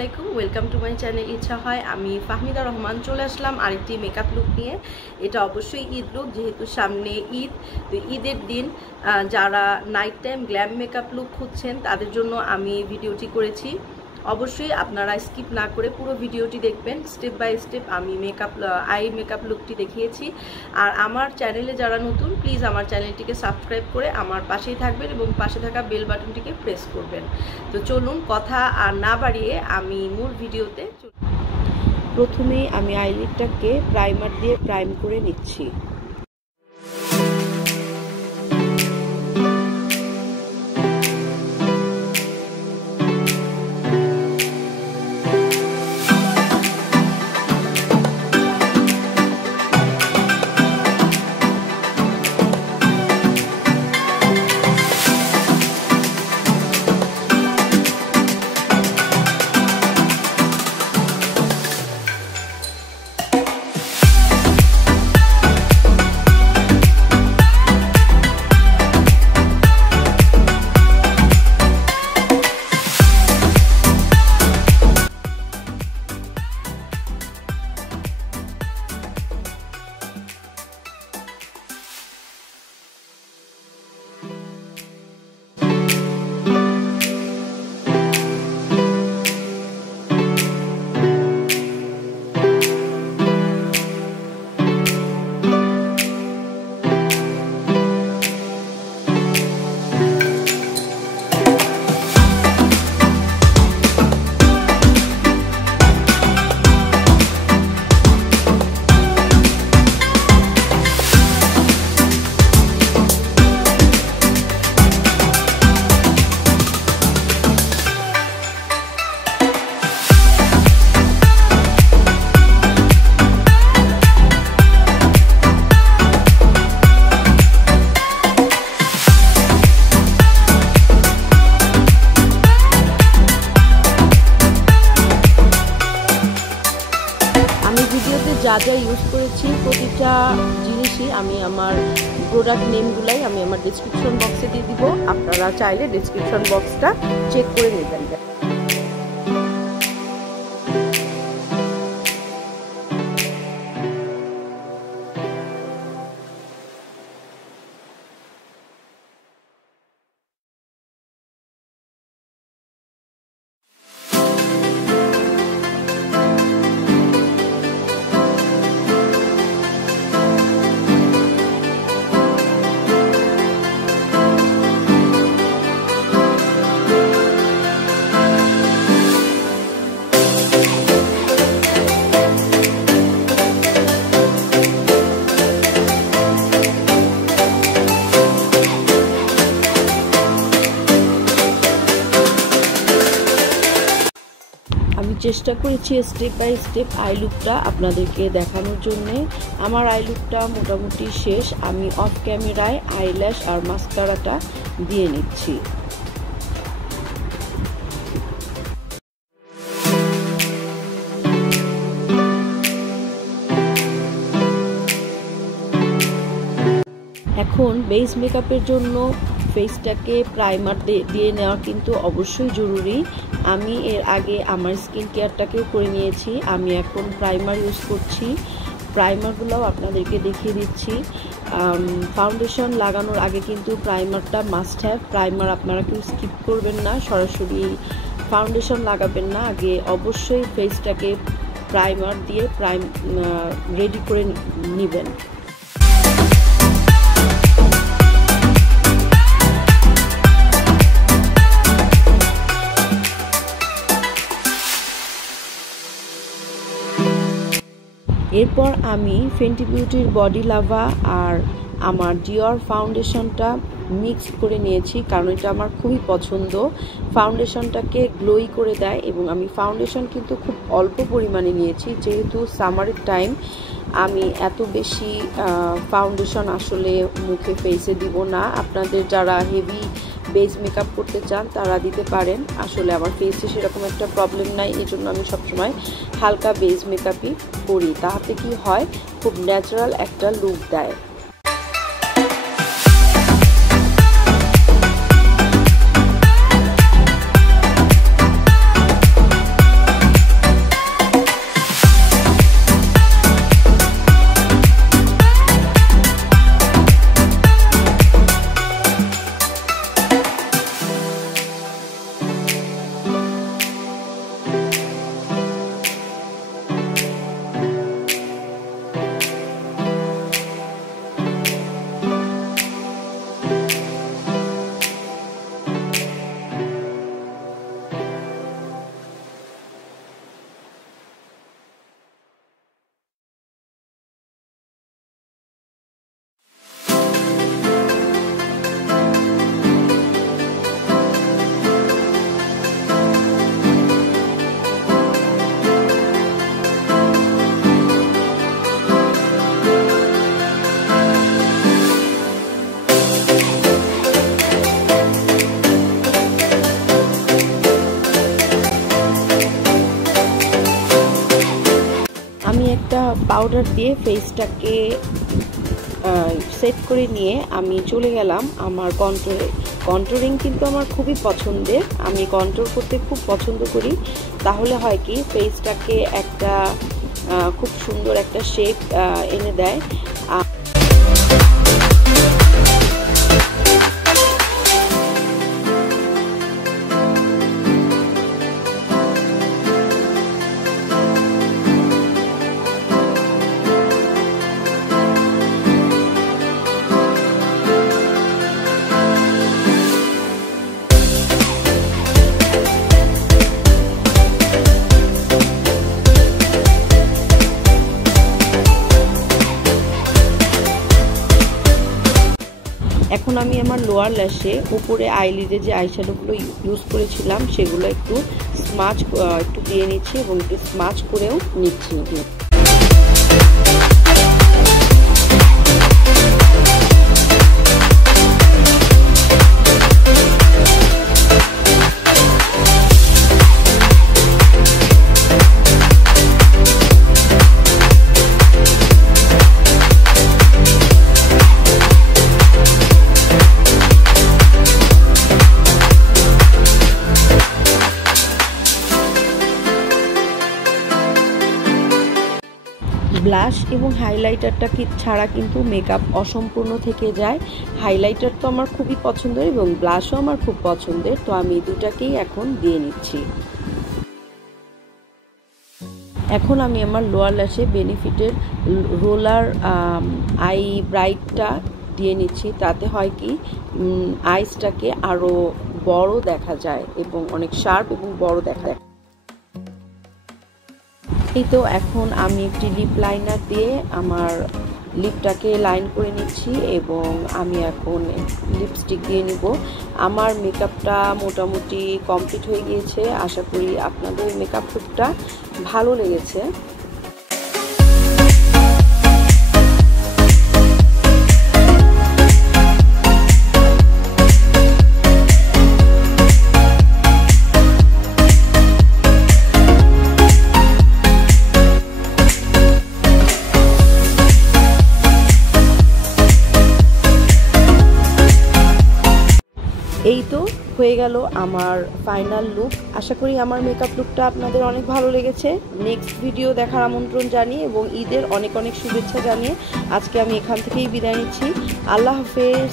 আলাইকুম, welcome to my channel ইচ্ছা হয়। আমি ফাহমিদা রহমান চলে আসলাম আরেকটি মেকআপ লুক নিয়ে। এটা অবশ্যই ঈদ লুক, যেহেতু সামনে ঈদ। তো ঈদের দিন যারা night time glam makeup look খুঁজছেন তাদের জন্য আমি ভিডিওটি করেছি। অবশ্যই আপনারা স্কিপ না করে পুরো ভিডিওটি দেখবেন। স্টেপ বাই স্টেপ আমি আই মেকআপ লুকটি দেখিয়েছি। আর আমার চ্যানেলে যারা নতুন, প্লিজ আমার চ্যানেলটিকে সাবস্ক্রাইব করে আমার পাশেই থাকবেন এবং পাশে থাকা বেল বাটনটিকে প্রেস করবেন। তো চলুন কথা আর না বাড়িয়ে আমি মূল ভিডিওতে। প্রথমেই আমি আইলিডটাকে প্রাইমার দিয়ে প্রাইম করে নিচ্ছি। যা যা ইউজ করেছি প্রতিটা জিনিসই আমি আমার প্রোডাক্ট নেমগুলাই আমি আমার ডেসক্রিপশন বক্সে দিয়ে দিব। আপনারা চাইলে ডেসক্রিপশন বক্সটা চেক করে নেবেন। আমি চেষ্টা করেছি স্টেপ বাই স্টেপ আই লুকটা আপনাদেরকে দেখানোর জন্যে। আমার আই লুকটা মোটামুটি শেষ। আমি অফ ক্যামেরায় আইল্যাশ আর মাস্কারাটা দিয়ে নিচ্ছি। এখন বেস মেকআপের জন্য ফেসটাকে প্রাইমার দিয়ে নেওয়া কিন্তু অবশ্যই জরুরি। আমি এর আগে আমার স্কিন কেয়ারটাকেও করে নিয়েছি। আমি এখন প্রাইমার ইউজ করছি। প্রাইমারগুলোও আপনাদেরকে দেখিয়ে দিচ্ছি। ফাউন্ডেশন লাগানোর আগে কিন্তু প্রাইমারটা মাস্ট হ্যাভ। প্রাইমার আপনারা কেউ স্কিপ করবেন না, সরাসরি ফাউন্ডেশন লাগাবেন না। আগে অবশ্যই ফেসটাকে প্রাইমার দিয়ে রেডি করে নেবেন। এরপর আমি ফেন্টি বিউটির বডি লাভা আর আমার ডিওর ফাউন্ডেশনটা মিক্স করে নিয়েছি, কারণ এটা আমার খুবই পছন্দ। ফাউন্ডেশনটাকে গ্লোই করে দেয় এবং আমি ফাউন্ডেশন কিন্তু খুব অল্প পরিমাণে নিয়েছি, যেহেতু সামারের টাইম। আমি এত বেশি ফাউন্ডেশন আসলে মুখে ফেসে দিব না। আপনাদের যারা হেভি বেস মেকআপ করতে চান তারা দিতে পারেন। আসলে আমার ফেসে সেরকম একটা প্রবলেম নাই, এই জন্য আমি সবসময় হালকা বেস মেকআপই করি। তাতে কি হয়, খুব ন্যাচারাল একটা লুক দেয়। পাউডার দিয়ে ফেসটাকে সেট করে নিয়ে আমি চলে গেলাম আমার কন্ট্রোরে। কন্ট্রোরিং কিন্তু আমার খুবই পছন্দের, আমি কন্ট্রোর করতে খুব পছন্দ করি। তাহলে হয় কি ফেসটাকে একটা খুব সুন্দর একটা শেপ এনে দেয়। এখন আমি আমার লোয়ার ল্যাশে উপরে আইলিডে যে আইশ্যাডোগুলো ইউজ করেছিলাম সেগুলো একটু দিয়ে নিচ্ছি এবং একটু স্মাচ করেও নিচ্ছি। ব্লাশ এবং হাইলাইটারটা ছাড়া কিন্তু মেকআপ অসম্পূর্ণ থেকে যায়। হাইলাইটার তো আমার খুবই পছন্দের এবং ব্লাশও আমার খুব পছন্দের, তো আমি দুটাকেই এখন দিয়ে নিচ্ছি। এখন আমি আমার লোয়ার ল্যাশে বেনিফিটের রোলার আই ব্রাইটটা দিয়ে নিচ্ছি। তাতে হয় কি আইসটাকে আরও বড় দেখা যায় এবং অনেক শার্প এবং বড় দেখা যায়। এই তো এখন আমি একটি লিপ লাইনার দিয়ে আমার লিপটাকে লাইন করে নিচ্ছি এবং আমি এখন লিপস্টিক দিয়ে নিব। আমার মেকআপটা মোটামুটি কমপ্লিট হয়ে গিয়েছে। আশা করি আপনাদের মেকআপ লুকটা ভালো লেগেছে। এই তো হয়ে গেল আমার ফাইনাল লুক। আশা করি আমার মেকআপ লুকটা আপনাদের অনেক ভালো লেগেছে। নেক্সট ভিডিও দেখার আমন্ত্রণ জানিয়ে এবং ঈদের অনেক অনেক শুভেচ্ছা জানিয়ে আজকে আমি এখান থেকেই বিদায় নিচ্ছি। আল্লাহ হাফেজ।